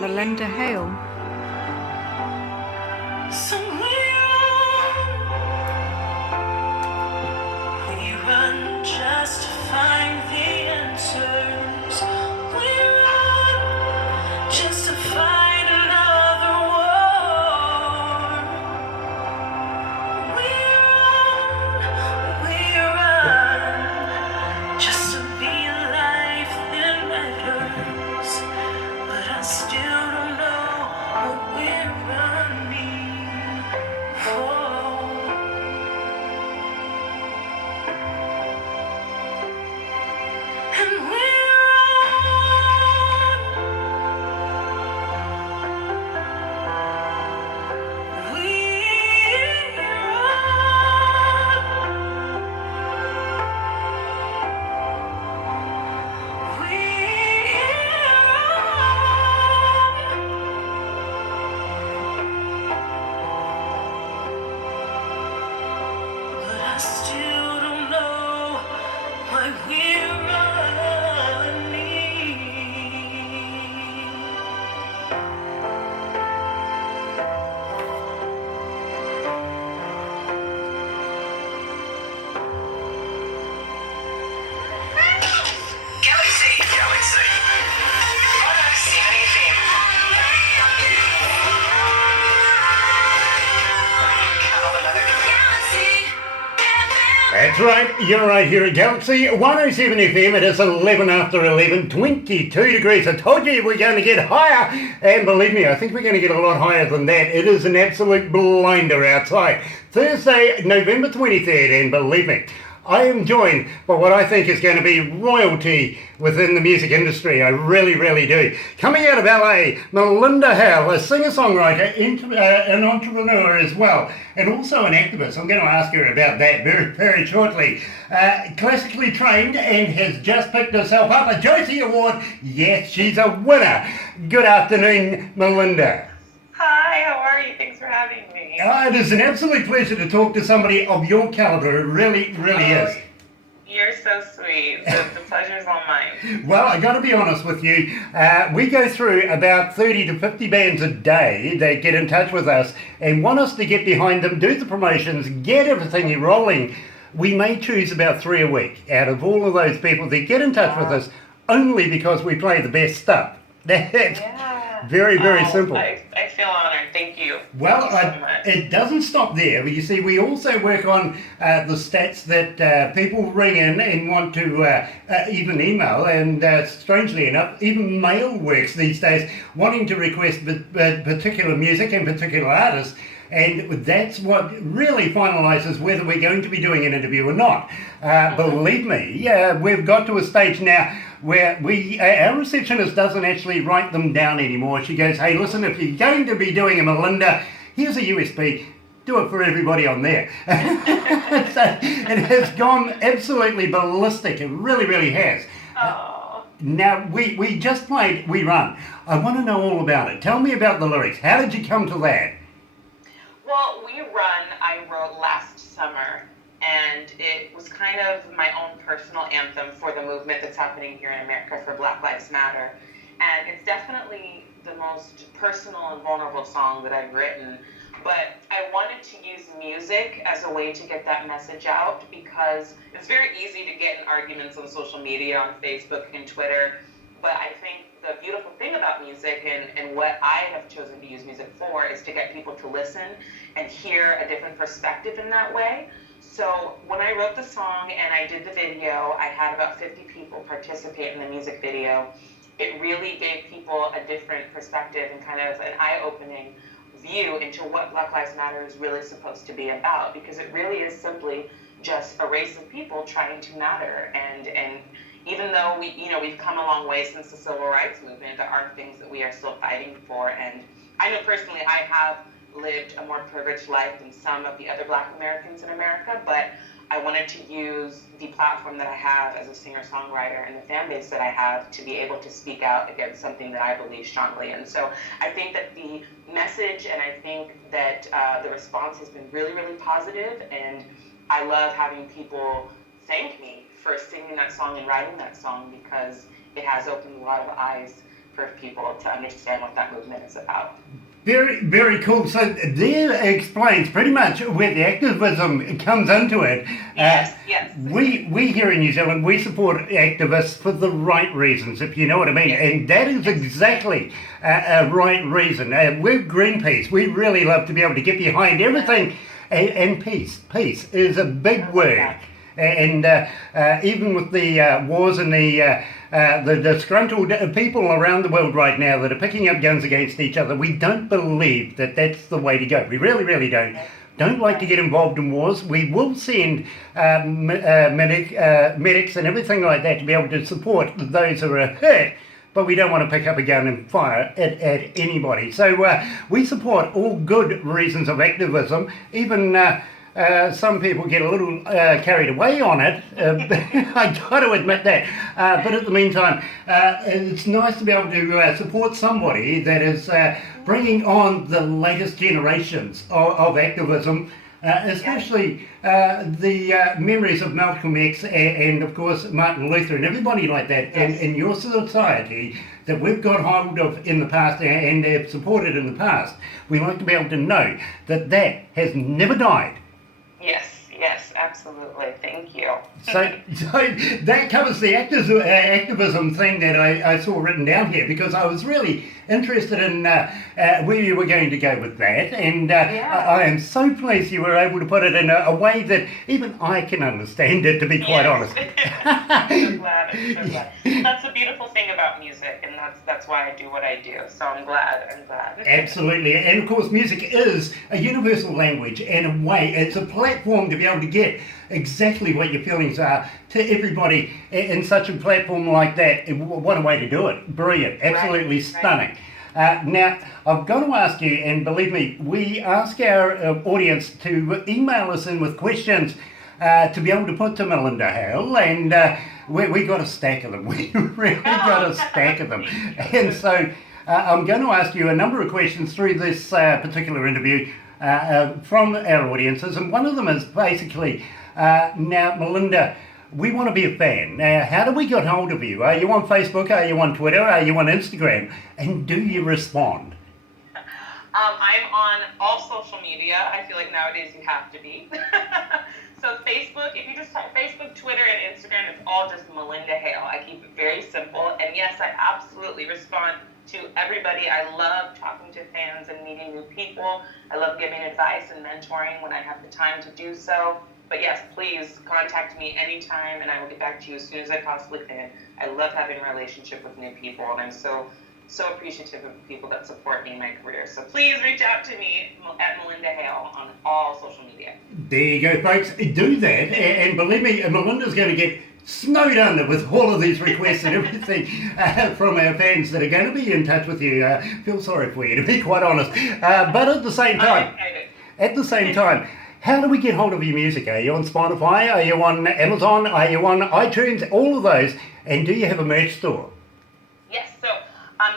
Malyanda Hale. We run just to find the answers. We run just to fight another war. We run just to be alive that matters. But I still don't know what we're running for. And we but I still don't know why we're running. Galaxy 107fm. That's right, you're right here at Galaxy 107 FM. It is 11 after 11, 22 degrees. I told you we're going to get higher, and believe me, I think we're going to get a lot higher than that. It is an absolute blinder outside. Thursday, November 23rd, and believe me, I am joined by what I think is going to be royalty within the music industry. I really, really do. Coming out of LA, Malyanda Hale, a singer-songwriter, an entrepreneur as well, and also an activist. I'm going to ask her about that very, very shortly. Classically trained and has just picked herself up a Josie Award. Yes, she's a winner. Good afternoon, Malyanda. Hi, how are you? Thanks for having me. It is an absolute pleasure to talk to somebody of your caliber. It really, really is. You're so sweet. The pleasure's all mine. Well, I got to be honest with you. We go through about 30 to 50 bands a day that get in touch with us and want us to get behind them, do the promotions, get everything rolling. We may choose about 3 a week out of all of those people that get in touch with us only because we play the best stuff. That's very, very simple. I feel honored. Thank you. Well, Thank you so much. it doesn't stop there. But you see, we also work on the stats that people ring in and want to even email, and strangely enough, even mail works these days, wanting to request particular music and particular artists. And that's what really finalises whether we're going to be doing an interview or not. Believe me, we've got to a stage now where our receptionist doesn't actually write them down anymore. She goes, hey, listen, if you're going to be doing a Malyanda, here's a USB. Do it for everybody on there. So it has gone absolutely ballistic. It really, really has. Oh. Now, we just played We Run. I want to know all about it. Tell me about the lyrics. How did you come to that? Well, We Run, I wrote last summer, and it was kind of my own personal anthem for the movement that's happening here in America for Black Lives Matter. And it's definitely the most personal and vulnerable song that I've written. But I wanted to use music as a way to get that message out, because it's very easy to get in arguments on social media, on Facebook and Twitter. But I think the beautiful thing about music and what I have chosen to use music for is to get people to listen and hear a different perspective in that way. So when I wrote the song and I did the video, I had about 50 people participate in the music video. It really gave people a different perspective and kind of an eye-opening view into what Black Lives Matter is really supposed to be about, because it really is simply just a race of people trying to matter. And even though we've come a long way since the civil rights movement, there are things that we are still fighting for. And I know personally I have lived a more privileged life than some of the other Black Americans in America, but I wanted to use the platform that I have as a singer-songwriter and the fan base that I have to be able to speak out against something that I believe strongly in. So I think that the message, and I think that the response has been really, really positive, and I love having people thank me for singing that song and writing that song, because it has opened a lot of eyes for people to understand what that movement is about. Very, very cool. So there explains pretty much where the activism comes into it. Yes. We here in New Zealand, we support activists for the right reasons, if you know what I mean. Yes. And that is exactly a right reason. We're Greenpeace. We really love to be able to get behind everything. And peace. Peace is a big word. And even with the wars and the disgruntled people around the world right now that are picking up guns against each other, we don't believe that that's the way to go. We really, really don't. Don't like to get involved in wars. We will send medics and everything like that to be able to support those who are hurt, but we don't want to pick up a gun and fire at anybody. So we support all good reasons of activism, even some people get a little carried away on it. I got to admit that. But at the meantime, it's nice to be able to support somebody that is bringing on the latest generations of activism, especially the memories of Malcolm X and of course Martin Luther and everybody like that in your society that we've got hold of in the past and have supported in the past. We like to be able to know that that has never died. Yes, absolutely. Thank you. So that covers the activism thing that I saw written down here, because I was really interested in where you were going to go with that, and I am so pleased you were able to put it in a way that even I can understand it, to be quite honest. I'm so glad. That's the beautiful thing about music, and that's why I do what I do. So I'm glad. Absolutely, and of course music is a universal language and a way, it's a platform to be able to get exactly what your feelings are to everybody in such a platform like that. What a way to do it. Brilliant. Absolutely stunning. Now, I've got to ask you, and believe me, we ask our audience to email us in with questions to be able to put to Malyanda Hale, and we got a stack of them. We really got a stack of them. And so I'm going to ask you a number of questions through this particular interview from our audiences, and one of them is basically, now Malyanda, we want to be a fan. Now, how do we get hold of you? Are you on Facebook? Are you on Twitter? Are you on Instagram? And do you respond? I'm on all social media. I feel like nowadays you have to be. So Facebook, if you just type Facebook, Twitter, and Instagram, it's all just Malyanda Hale. I keep it very simple. And yes, I absolutely respond to everybody. I love talking to fans and meeting new people. I love giving advice and mentoring when I have the time to do so. But yes, please contact me anytime, and I will get back to you as soon as I possibly can. I love having a relationship with new people, and I'm so appreciative of the people that support me in my career. So please reach out to me at Malyanda Hale on all social media. There you go, folks. Do that, and believe me, Malynda's going to get snowed under with all of these requests and everything from our fans that are going to be in touch with you. Feel sorry for you, to be quite honest. But at the same time, how do we get hold of your music? Are you on Spotify? Are you on Amazon? Are you on iTunes? All of those. And do you have a merch store? Yes, so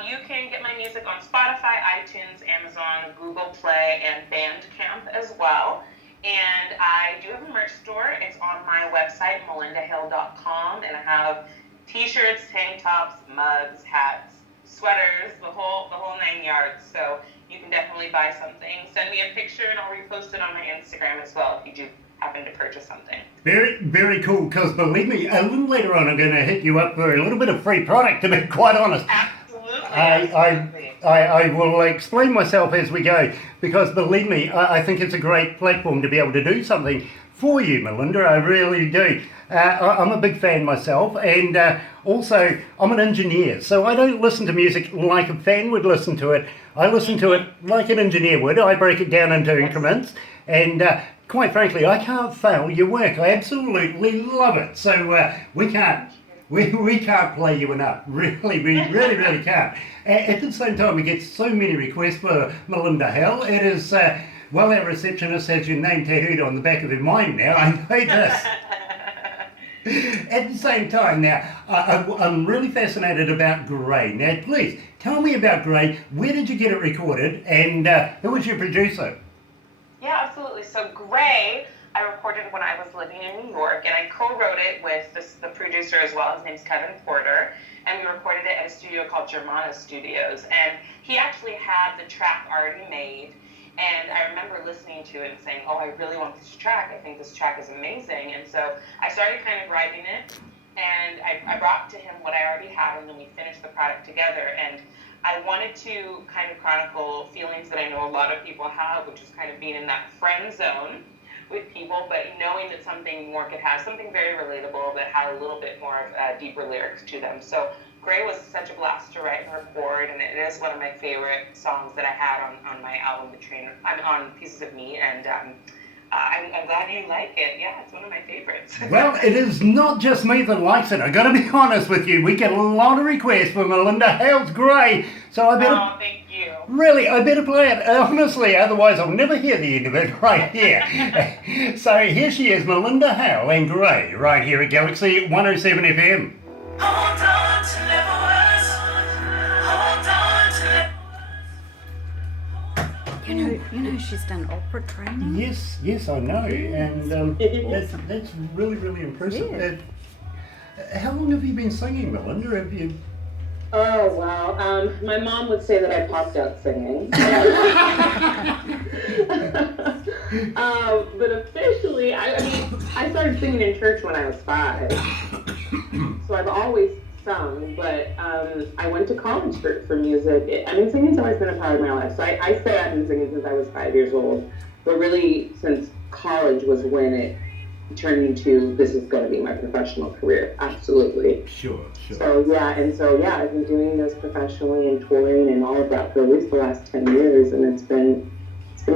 you can get my music on Spotify, iTunes, Amazon, Google Play, and Bandcamp as well. And I do have a merch store. It's on my website, MalyandaHale.com, and I have t-shirts, tank tops, mugs, hats, sweaters, the whole 9 yards. So you can definitely buy something. Send me a picture and I'll repost it on my Instagram as well if you do happen to purchase something. Very, very cool, because believe me, a little later on I'm going to hit you up for a little bit of free product, to be quite honest. Absolutely. I will explain myself as we go, because believe me, I think it's a great platform to be able to do something for you, Malyanda. I really do. I'm a big fan myself, and also I'm an engineer, so I don't listen to music like a fan would listen to it. I listen to it like an engineer would. I break it down into increments, and quite frankly, I can't fail your work. I absolutely love it. So we can't play you enough. Really, we really can't. At the same time, we get so many requests for Malyanda Hale. It is, well, our receptionist has your name tattooed on the back of her mind now. I know this. At the same time, now, I'm really fascinated about Grey. Now, please, tell me about Grey. Where did you get it recorded, and who was your producer? Yeah, absolutely. So Grey, I recorded when I was living in New York, and I co-wrote it with the producer as well. His name's Kevin Porter, and we recorded it at a studio called Germana Studios. And he actually had the track already made, and I remember listening to it and saying, oh, I really want this track. I think this track is amazing. And so I started kind of writing it, and I brought to him what I already had, and then we finished the product together. And I wanted to kind of chronicle feelings that I know a lot of people have, which is kind of being in that friend zone with people, but knowing that something more could have something very relatable that had a little bit more of deeper lyrics to them. So Gray was such a blast to write and record, and it is one of my favorite songs that I had on my album, I'm on Pieces of Me, and I'm glad you like it. Yeah, it's one of my favorites. Well, it is not just me that likes it. I got to be honest with you. We get a lot of requests for Malyanda Hale's Gray, so I better. Oh, thank you. Really, I better play it honestly, otherwise I'll never hear the end of it right here. So here she is, Malyanda Hale and Gray, right here at Galaxy 107 FM. Hold on to never was. Hold on to You know she's done opera training. Yes, I know, and that's really, really impressive. Yeah. How long have you been singing, Malyanda? Have you? Oh, wow. My mom would say that I popped out singing. But officially, I mean, I started singing in church when I was 5. So I've always sung, but I went to college for music. I mean, singing's always been a part of my life. So I say I've been singing since I was 5 years old. But really, since college was when it turned into, this is going to be my professional career. Absolutely. Sure. So yeah, I've been doing this professionally and touring and all of that for at least the last 10 years, and it's been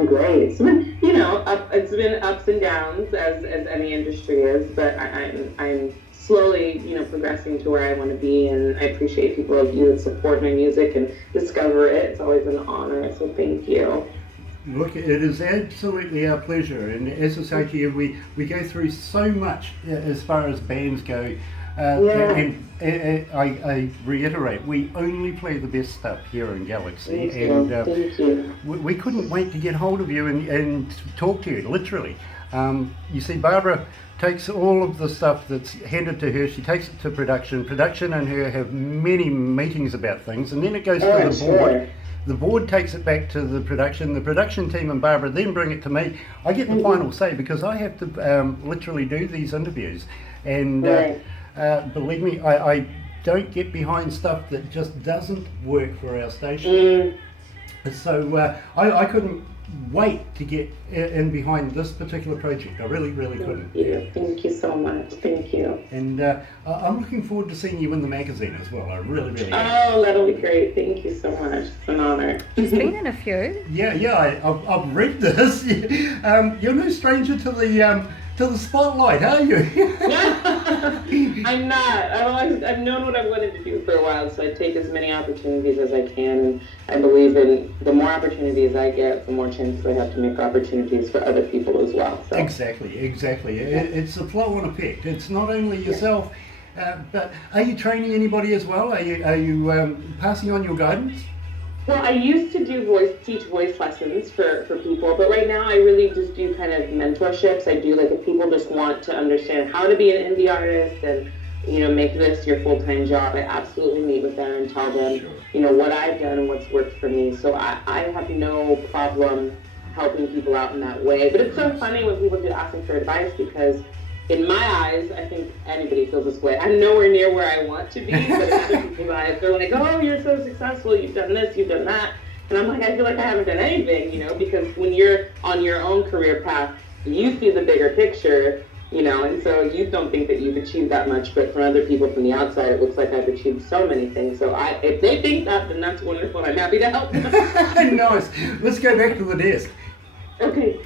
great. It's been, it's been ups and downs as any industry is, but I'm slowly, progressing to where I want to be, and I appreciate people like you that support my music and discover it. It's always an honor, so thank you. Look, it is absolutely our pleasure, and as I say to you, we go through so much as far as bands go, and I reiterate, we only play the best stuff here in Galaxy, Thank you. We couldn't wait to get hold of you and talk to you, literally. You see, Barbara takes all of the stuff that's handed to her, she takes it to production and her have many meetings about things, and then it goes to the board. Sure. The board takes it back to the production team and Barbara then bring it to me. I get the final say because I have to literally do these interviews, and believe me, I don't get behind stuff that just doesn't work for our station. So I couldn't wait to get in behind this particular project. I really couldn't. Thank you so much. Thank you. And I'm looking forward to seeing you in the magazine as well. I really am. Oh, that'll be great. Thank you so much. It's an honor. She's been in a few. Yeah, I've read this. You're no stranger to the spotlight, are you? I'm not. I've known what I wanted to do for a while, so I take as many opportunities as I can. And I believe in the more opportunities I get, the more chances I have to make opportunities for other people as well. So. Exactly. It's a flow and effect. It's not only yourself, but are you training anybody as well? Are you passing on your guidance? Well, I used to teach voice lessons for people, but right now I really just do kind of mentorships. I do, like, if people just want to understand how to be an indie artist and, make this your full-time job, I absolutely meet with them and tell them, what I've done and what's worked for me. So I have no problem helping people out in that way. But it's so funny when people do ask me for advice because in my eyes, I think anybody feels this way. I'm nowhere near where I want to be, but in other people's eyes, they're like, oh, you're so successful, you've done this, you've done that. And I'm like, I feel like I haven't done anything, because when you're on your own career path, you see the bigger picture, and so you don't think that you've achieved that much, but from other people from the outside, it looks like I've achieved so many things. So if they think that, then that's wonderful. I'm happy to help them. Nice. Let's go back to the desk. Okay.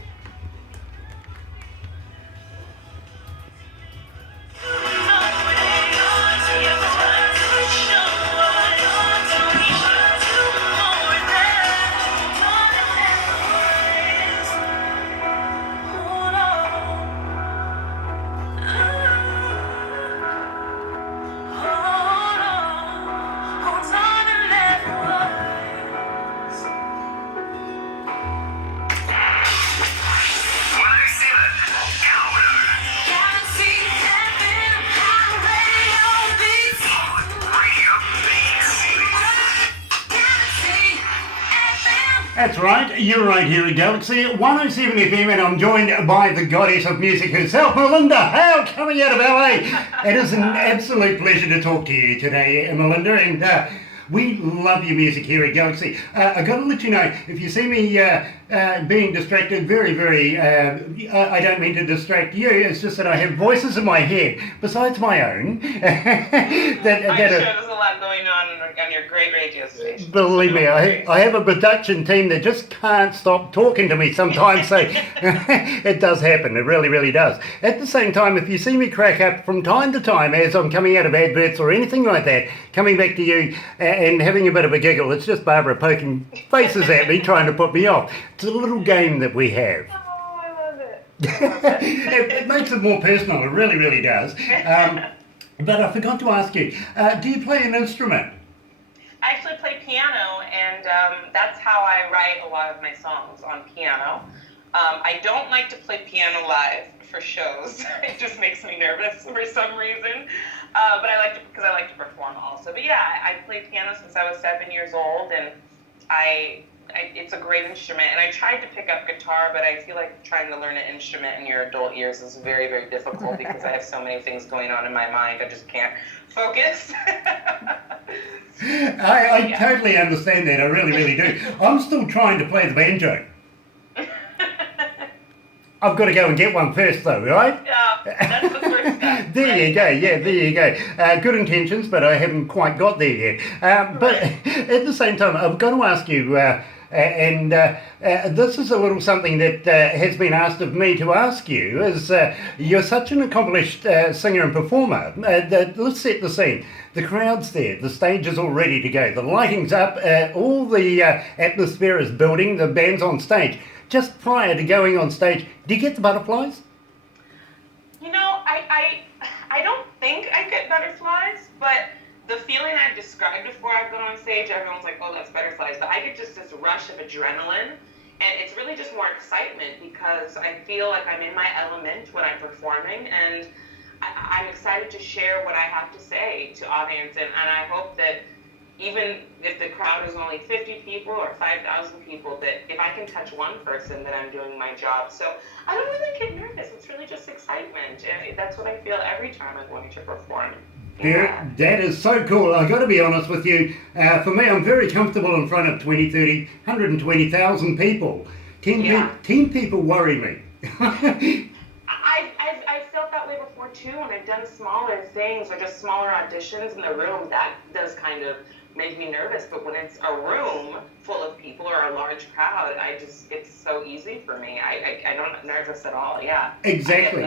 That's right, you're right here at Galaxy 107 FM, and I'm joined by the goddess of music herself, Malyanda Hale, coming out of LA. It is an absolute pleasure to talk to you today, Malyanda, and we love your music here at Galaxy. I got to let you know, if you see me being distracted, I don't mean to distract you, it's just that I have voices in my head, besides my own. I'm sure there's a lot going on your great radio station. Believe me, I have a production team that just can't stop talking to me sometimes, so it does happen, it really, really does. At the same time, if you see me crack up from time to time as I'm coming out of adverts or anything like that, coming back to you and having a bit of a giggle, it's just Barbara poking faces at me, trying to put me off. It's a little game that we have. Oh, I love it. It makes it more personal, it really, really does. But I forgot to ask you, do you play an instrument? I actually play piano, and that's how I write a lot of my songs, on piano. I don't like to play piano live for shows. It just makes me nervous for some reason. But because I like to perform also. But yeah, I played piano since I was 7 years old, and it's a great instrument. And I tried to pick up guitar, but I feel like trying to learn an instrument in your adult years is very, very difficult because I have so many things going on in my mind. I just can't focus. I totally understand that. I really, really do. I'm still trying to play the banjo. I've got to go and get one first, though, right? Yeah, that's the first step. There you go, yeah, there you go. Good intentions, but I haven't quite got there yet. But at the same time, I've got to ask you, this is a little something that has been asked of me to ask you, is you're such an accomplished singer and performer. Let's set the scene. The crowd's there, the stage is all ready to go, the lighting's up, all the atmosphere is building, the band's on stage. Just prior to going on stage, do you get the butterflies? You know, I don't think I get butterflies, but the feeling I've described before I've gone on stage, everyone's like, oh, that's butterflies. But I get just this rush of adrenaline, and it's really just more excitement because I feel like I'm in my element when I'm performing, and I'm excited to share what I have to say to audience, and I hope that even if the crowd is only 50 people or 5,000 people, that if I can touch one person, that I'm doing my job. So I don't really get nervous. It's really just excitement. And that's what I feel every time I'm going to perform. Yeah. That is so cool. I got to be honest with you. For me, I'm very comfortable in front of 20, 30, 120,000 people. 10 people worry me. I've felt that way before too, when I've done smaller things or just smaller auditions in the room. That does kind of make me nervous, but when it's a room full of people or a large crowd, it's so easy for me. I don't get nervous at all. Yeah. Exactly.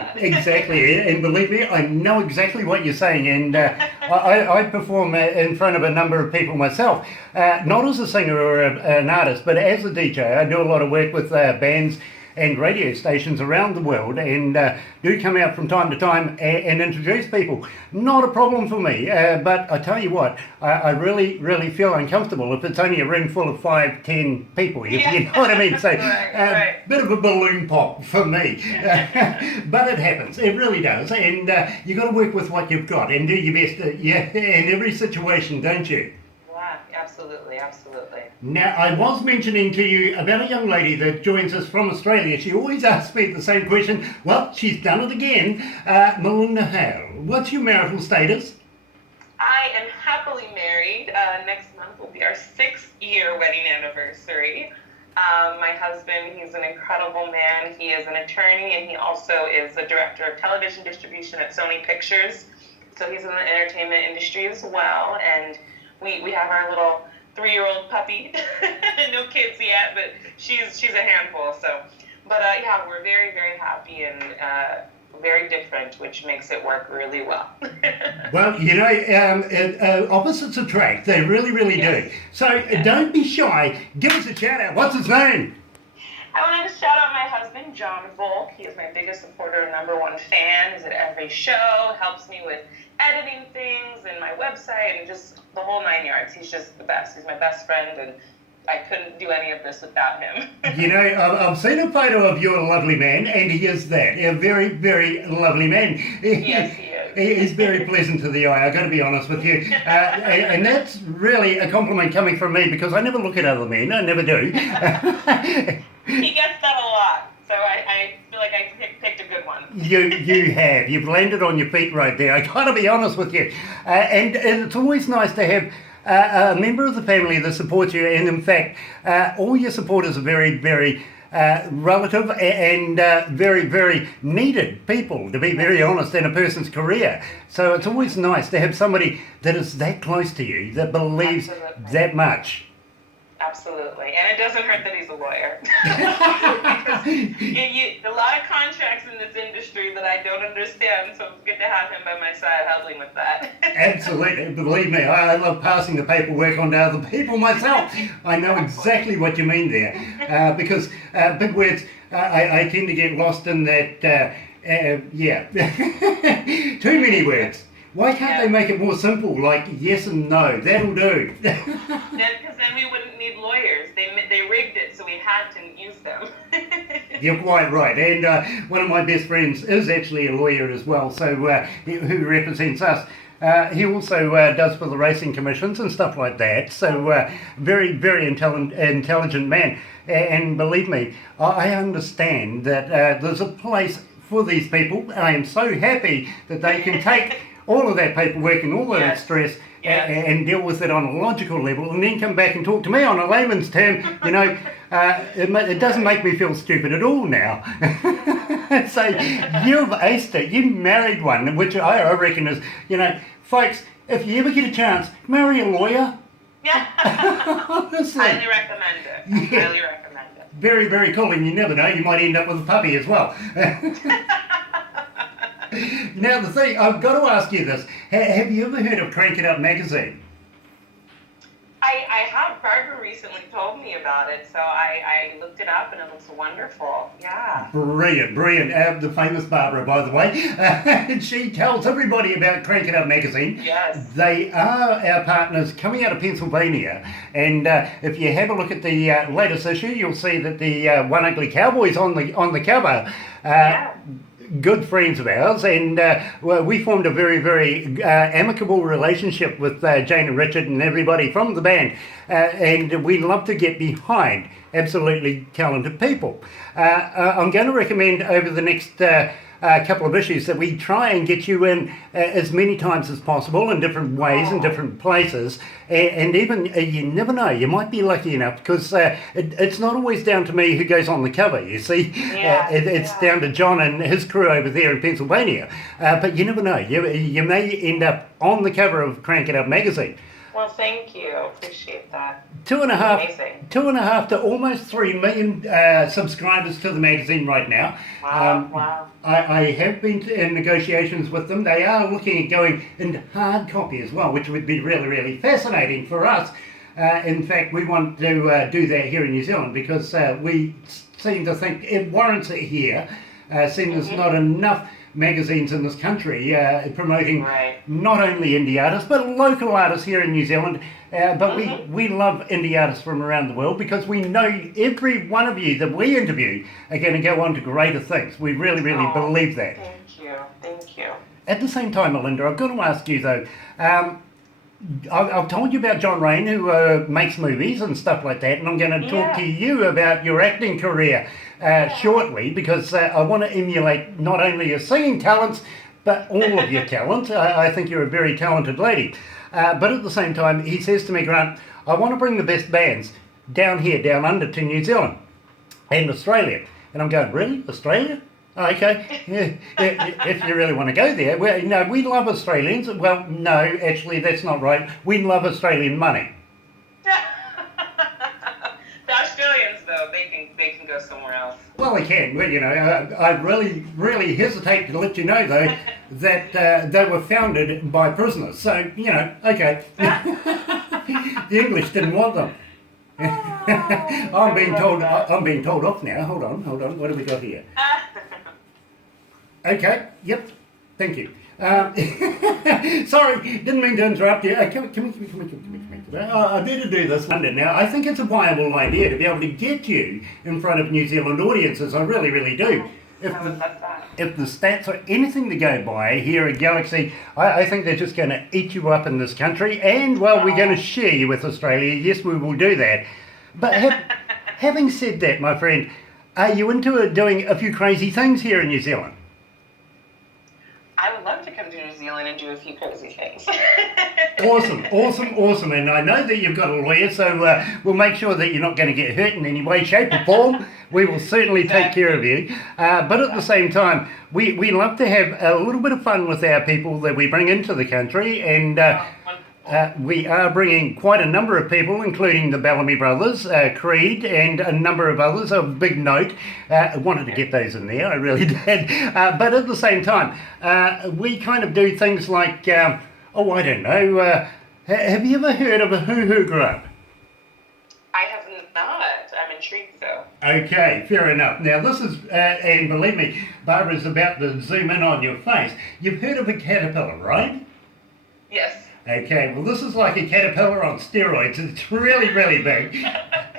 And believe me, I know exactly what you're saying. And I perform in front of a number of people myself, not as a singer or an artist, but as a DJ. I do a lot of work with bands and radio stations around the world, and do come out from time to time and introduce people. Not a problem for me, but I tell you what, I really, really feel uncomfortable if it's only a room full of 5, 10 people, if you know what I mean. So, right. Bit of a balloon pop for me. But it happens, it really does, and you've got to work with what you've got and do your best in every situation, don't you? Absolutely. Now, I was mentioning to you about a young lady that joins us from Australia. She always asks me the same question. Well, she's done it again. Malyanda Hale, what's your marital status? I am happily married. Next month will be our 6th-year wedding anniversary. My husband, he's an incredible man. He is an attorney, and he also is the director of television distribution at Sony Pictures. So he's in the entertainment industry as well, and we have our little 3-year-old puppy. No kids yet, but she's a handful. So, but yeah, we're very, very happy and very different, which makes it work really well. Well, you know, opposites attract. They really, really do. So don't be shy. Give us a shout out. What's his name? I wanted to shout out my husband, John Volk. He is my biggest supporter and #1 fan. He's at every show, helps me with editing things and my website and just the whole 9 yards. He's just the best. He's my best friend, and I couldn't do any of this without him. You know, I've seen a photo of your lovely man, and he is that. A very, very lovely man. Yes, he is. He's very pleasant to the eye, I've got to be honest with you. And that's really a compliment coming from me because I never look at other men, I never do. He gets that a lot, so I feel like I picked a good one. You have. You've landed on your feet right there. I gotta be honest with you. And it's always nice to have a member of the family that supports you. And in fact, all your supporters are very, very relative and very, very needed people, to be very honest, in a person's career. So it's always nice to have somebody that is that close to you, that believes Absolutely. that much. Absolutely, and it doesn't hurt that he's a lawyer. A lot of contracts in this industry that I don't understand, so it's good to have him by my side helping with that. Absolutely, believe me, I love passing the paperwork on to other people myself. I know exactly what you mean there, because big words, I tend to get lost in that, yeah, too many words. Why can't they make it more simple, like yes and no? That'll do. Because then we wouldn't need lawyers. They rigged it, so we had to use them. You're quite right. And one of my best friends is actually a lawyer as well, so who represents us. He also does for the racing commissions and stuff like that. So very, very intelligent man. And believe me, I understand that there's a place for these people. I am so happy that they can take all of that paperwork and all of that stress and deal with it on a logical level and then come back and talk to me on a layman's term. You know, it doesn't make me feel stupid at all now. So you've aced it. You married one, which I reckon is, you know, folks, if you ever get a chance, marry a lawyer. Yeah. Honestly. Highly recommend it. Yeah. Highly recommend it. Very, very cool, and you never know, you might end up with a puppy as well. Now the thing, I've got to ask you this, have you ever heard of Crank It Up magazine? I have. Barbara recently told me about it, so I looked it up and it looks wonderful. Yeah. Brilliant, brilliant. The famous Barbara, by the way. She tells everybody about Crank It Up magazine. Yes. They are our partners coming out of Pennsylvania. And if you have a look at the latest issue, you'll see that the One Ugly Cowboy's on the cover. Yeah. Good friends of ours, and well, we formed a very, very amicable relationship with Jane and Richard and everybody from the band, and we love to get behind absolutely talented people. I'm going to recommend over the next couple of issues that we try and get you in as many times as possible in different ways and different places, and even you never know, you might be lucky enough because it's not always down to me who goes on the cover, you see. It's down to John and his crew over there in Pennsylvania, but you never know, you may end up on the cover of Crank It Up magazine. Well, thank you. Appreciate that. 2.5 to almost 3 million subscribers to the magazine right now. Wow. I have been in negotiations with them. They are looking at going into hard copy as well, which would be really, really fascinating for us. In fact, we want to do that here in New Zealand because we seem to think it warrants it here, seeing there's not enough magazines in this country promoting not only indie artists but local artists here in New Zealand, but we love indie artists from around the world because we know every one of you that we interview are going to go on to greater things. We really, really believe that. Thank you. At the same time, Malyanda, I've got to ask you though, I've told you about John Rain, who makes movies and stuff like that, and I'm going to talk to you about your acting career shortly because I want to emulate not only your singing talents, but all of your talents. I think you're a very talented lady. But at the same time, he says to me, Grant, I want to bring the best bands down here, down under to New Zealand and Australia. And I'm going, really? Australia? Okay, if you really want to go there. Well, no, we love Australians. Well, no, actually, that's not right. We love Australian money. The Australians, though, they can go somewhere else. Well, they can. Well, you know, I really, really hesitate to let you know, though, that they were founded by prisoners. So, you know, okay. The English didn't want them. I'm being told off now. Hold on. What have we got here? Okay. Yep. Thank you. Sorry, didn't mean to interrupt you. Come here. I better do this London now. I think it's a viable idea to be able to get you in front of New Zealand audiences. I really, really do. if the stats are anything to go by here at Galaxy, I think they're just going to eat you up in this country. And, well, we're going to share you with Australia. Yes, we will do that. But having said that, my friend, are you into doing a few crazy things here in New Zealand? I would love to come to New Zealand and do a few crazy things. Awesome. And I know that you've got a lawyer, so we'll make sure that you're not going to get hurt in any way, shape or form. We will certainly take care of you. But at the same time, we love to have a little bit of fun with our people that we bring into the country. And we are bringing quite a number of people, including the Bellamy brothers, Creed, and a number of others of big note. I wanted to get those in there, I really did. But at the same time, we kind of do things like, I don't know, have you ever heard of a hoo-hoo grub? I have not. I'm intrigued though. Okay, fair enough. Now this is, and believe me, Barbara's about to zoom in on your face. You've heard of a caterpillar, right? Yes. Okay, well this is like a caterpillar on steroids. It's really, really big.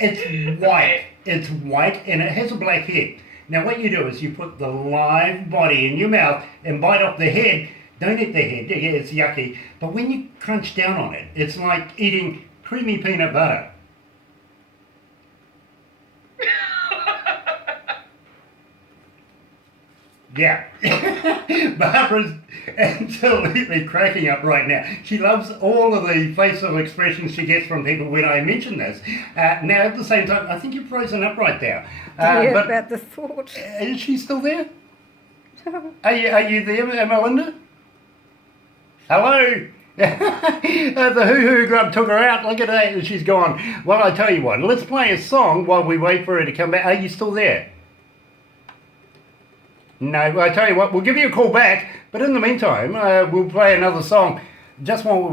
It's white. It's white and it has a black head. Now what you do is you put the live body in your mouth and bite off the head. Don't eat the head, it's yucky. But when you crunch down on it, it's like eating creamy peanut butter. Yeah. Barbara's absolutely cracking up right now. She loves all of the facial expressions she gets from people when I mention this. Now, at the same time, I think you're frozen up right now. But about the thought. is she still there? Are you there, Malyanda? Hello? The hoo-hoo grub took her out. Look at that, and she's gone. Well, I tell you what, let's play a song while we wait for her to come back. Are you still there? No, I tell you what, we'll give you a call back, but in the meantime, we'll play another song just while we